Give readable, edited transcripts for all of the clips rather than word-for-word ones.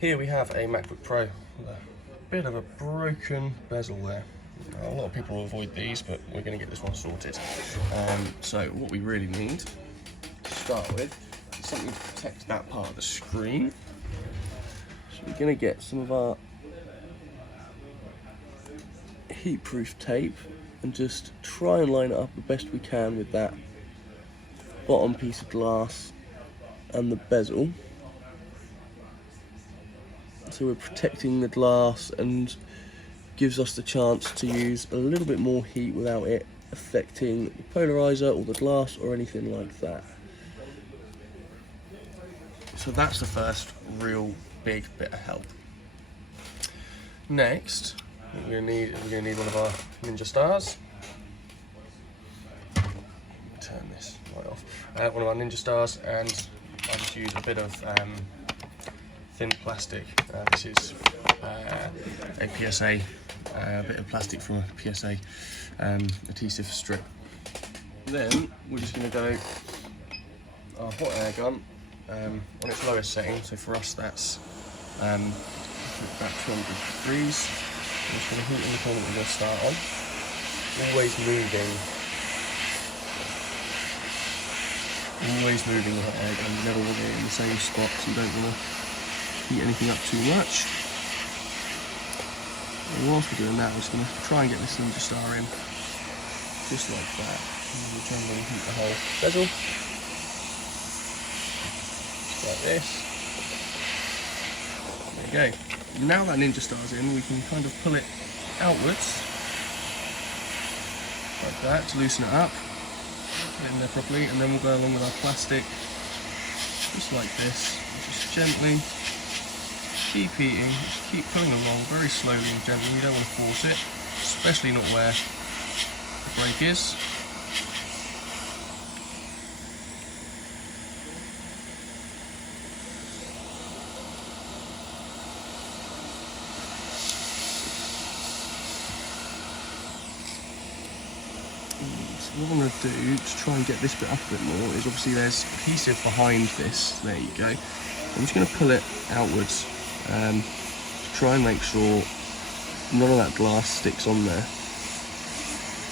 Here we have a MacBook Pro with a bit of a broken bezel there. A lot of people will avoid these, but we're going to get this one sorted. So what we really need to start with is something to protect that part of the screen. So we're going to get some of our heat-proof tape and just try and line it up the best we can with that bottom piece of glass and the bezel. So we're protecting the glass and gives us the chance to use a little bit more heat without it affecting the polarizer or the glass or anything like that. So that's the first real big bit of help. Next, we're going to need one of our Ninja Stars. Turn this right off. One of our Ninja Stars, and I'll just use a bit of thin plastic. This is a PSA, a bit of plastic from a PSA adhesive strip. Then we're just going to go our hot air gun on its lowest setting. So for us, that's about 200 degrees. I'm just going to heat in the corner that we're going to start on. Always moving the hot air gun. You never want it in the same spot, so you don't want to heat anything up too much. And whilst we're doing that, we're just going to try and get this Ninja Star in, just like that. And we'll generally heat the whole bezel, just like this. There you go. Now that Ninja Star's in, we can kind of pull it outwards, like that, to loosen it up. Put it in there properly, and then we'll go along with our plastic, just like this. Just gently keep heating, just keep pulling along very slowly and gently. You don't want to force it, especially not where the break is. So what I'm going to do to try and get this bit up a bit more is, obviously there's adhesive behind this. There you go. I'm just going to pull it outwards to try and make sure none of that glass sticks on there.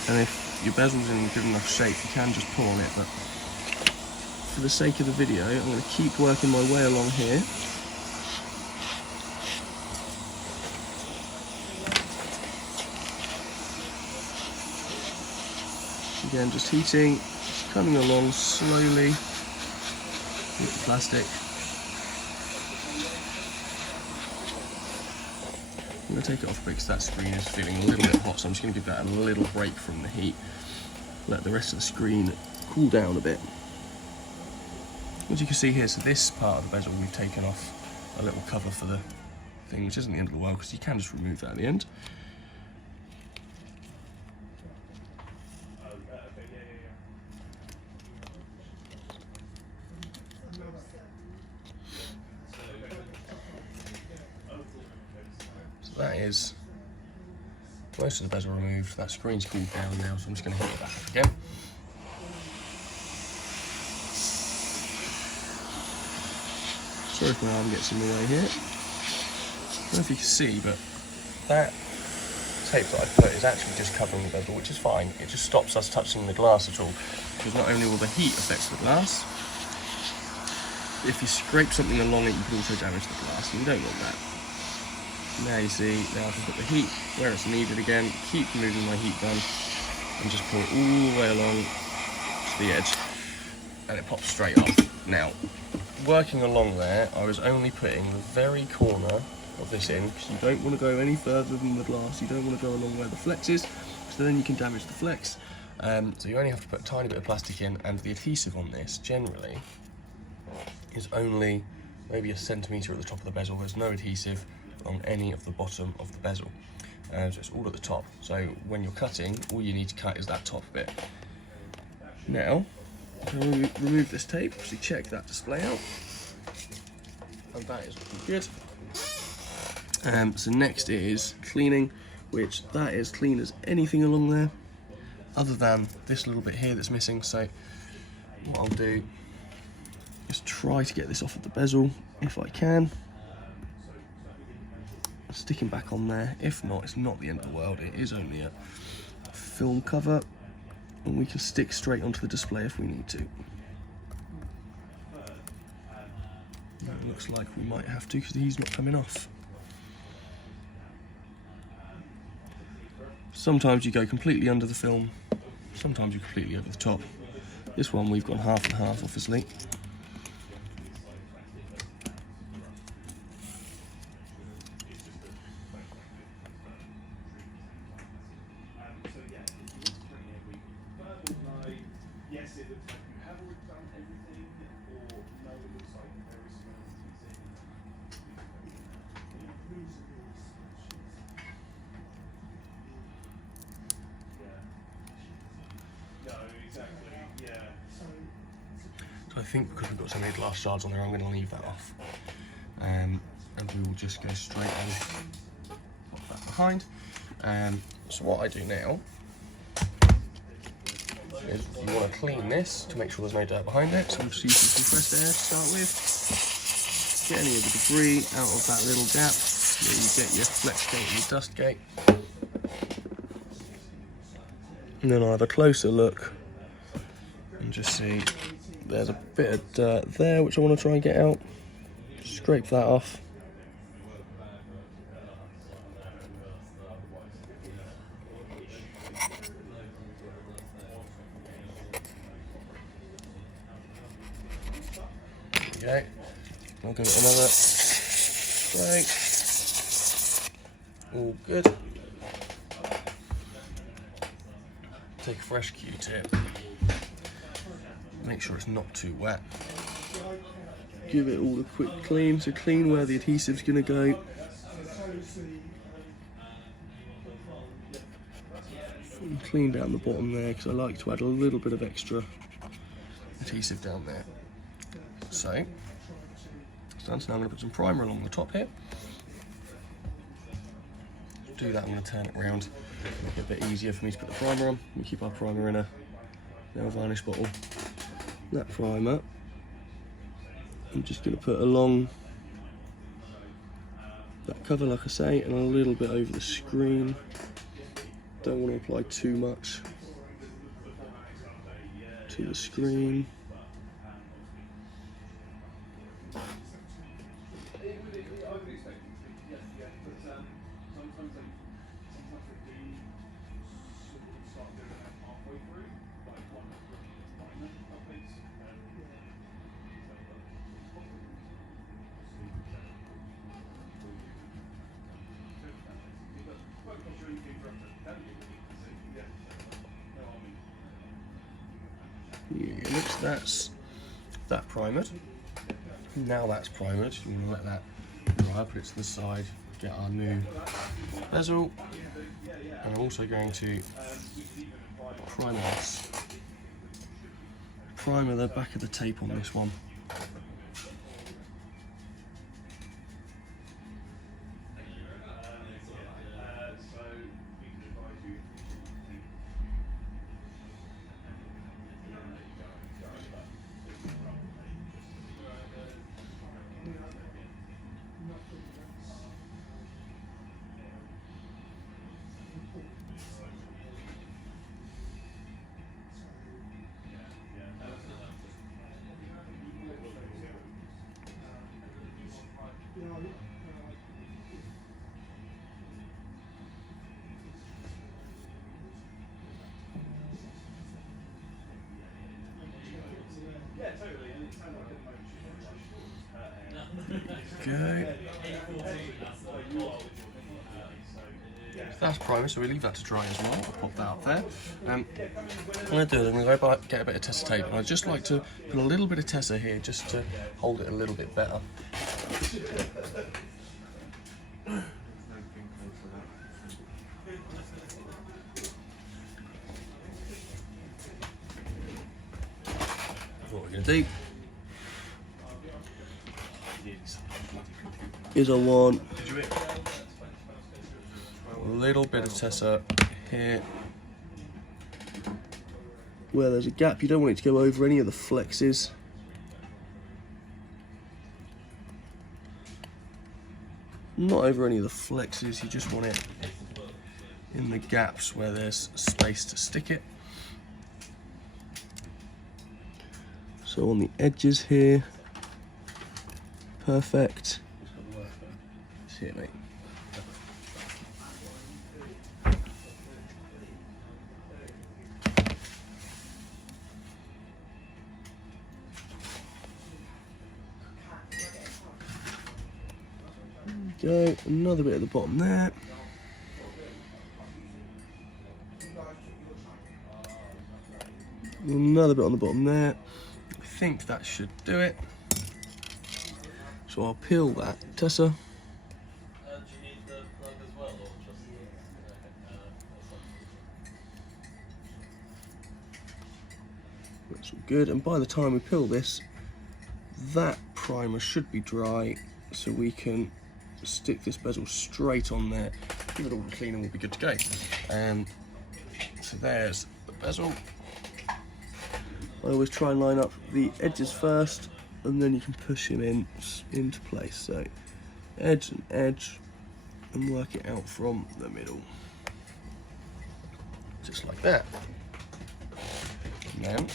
And if your bezel's in good enough shape, you can just pull on it, but for the sake of the video, I'm going to keep working my way along here. Again, just heating, just coming along slowly with the plastic. I'm going to take it off because that screen is feeling a little bit hot, so I'm just going to give that a little break from the heat. Let the rest of the screen cool down a bit. As you can see here, so this part of the bezel, we've taken off a little cover for the thing, which isn't the end of the world because you can just remove that at the end. That is most of the bezel removed. That screen's cooled down now, so I'm just going to heat it back up again. Sorry if my arm gets in the way here. I don't know if you can see, but that tape that I put is actually just covering the bezel, which is fine. It just stops us touching the glass at all, because not only will the heat affect the glass, if you scrape something along it, you can also damage the glass, and you don't want that. Now you see, now I can put the heat where it's needed again, keep moving my heat gun, and just pull it all the way along to the edge, and it pops straight off. Now, working along there, I was only putting the very corner of this in, because you don't want to go any further than the glass, you don't want to go along where the flex is, so then you can damage the flex. So you only have to put a tiny bit of plastic in, and the adhesive on this, generally, is only maybe 1 centimetre at the top of the bezel. There's no adhesive on any of the bottom of the bezel, so it's all at the top. So when you're cutting, all you need to cut is that top bit. Now, remove this tape, so check that display out, and that is looking good. So next is cleaning, which that is clean as anything along there, other than this little bit here that's missing. So what I'll do is try to get this off of the bezel if I can. sticking back on there. If not, it's not the end of the world. It is only a film cover, and we can stick straight onto the display if we need to. It looks like we might have to because he's not coming off. Sometimes you go completely under the film, sometimes you're completely over the top. This one we've gone half and half, obviously. So I think because we've got so many glass shards on there, I'm going to leave that off. And we will just go straight on, pop that behind. So what I do now is you want to clean this to make sure there's no dirt behind it. So I'm just using compressed air to start with. Get any of the debris out of that little gap where you get your flex gate and your dust gate. And then I'll have a closer look and just see there's a bit of dirt there which I want to try and get out. Scrape that off. Okay, I'll give it another spray. All good. Take a fresh Q-tip. Make sure it's not too wet. Give it all a quick clean, so clean where the adhesive's going to go. And clean down the bottom there, because I like to add a little bit of extra adhesive down there. So, it's done. So now I'm going to put some primer along the top here. To do that, I'm going to turn it around, make it a bit easier for me to put the primer on. We keep our primer in a nail varnish bottle. That primer, I'm just going to put along that cover, like I say, and a little bit over the screen. Don't want to apply too much to the screen. Yeah, looks that's that primered. Now that's primered, you want to let that dry, put it to the side, get our new bezel, and I'm also going to primer this. Primer the back of the tape on this one. Okay. That's primer, so we leave that to dry as well. I'll pop that up there. What I'm going to do is I'm going to go back, get a bit of Tessa tape, and I just like to put a little bit of Tessa here just to hold it a little bit better. What we're going to do is I want a little bit of Tessa here where there's a gap. You don't want it to go over any of the flexes. not over any of the flexes, you just want it in the gaps where there's space to stick it. So on the edges here, perfect. See it, mate. Go, another bit at the bottom there. Another bit on the bottom there. I think that should do it. So I'll peel that Tessa. That's all good, and by the time we peel this, that primer should be dry, so we can stick this bezel straight on there, give it all the clean and we'll be good to go. So there's the bezel. I always try and line up the edges first, and then you can push him into place. So edge and edge, and work it out from the middle, just like that. And then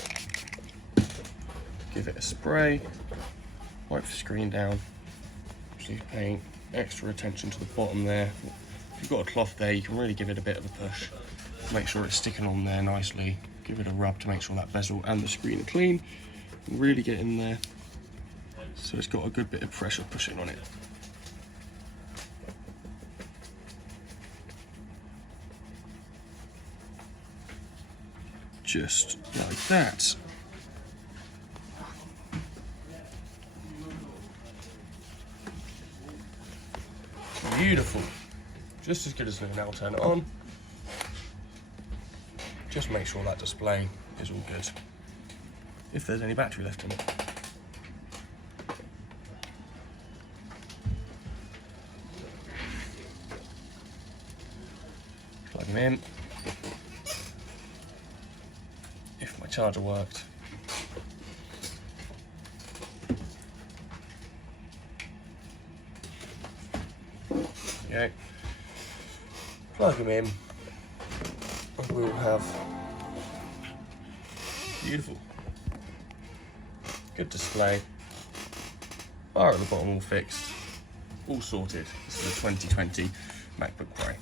give it a spray, wipe the screen down, leave paint, extra attention to the bottom there. If you've got a cloth there, you can really give it a bit of a push, make sure it's sticking on there nicely, give it a rub to make sure that bezel and the screen are clean, and really get in there so it's got a good bit of pressure pushing on it. Just like that. Beautiful. Just as good as new. Now turn it on. Just make sure that display is all good. If there's any battery left in it. Plug them in. If my charger worked. Okay. Plug them in, and we'll have beautiful, good display, bar at the bottom all fixed, all sorted. This is a 2020 MacBook Pro.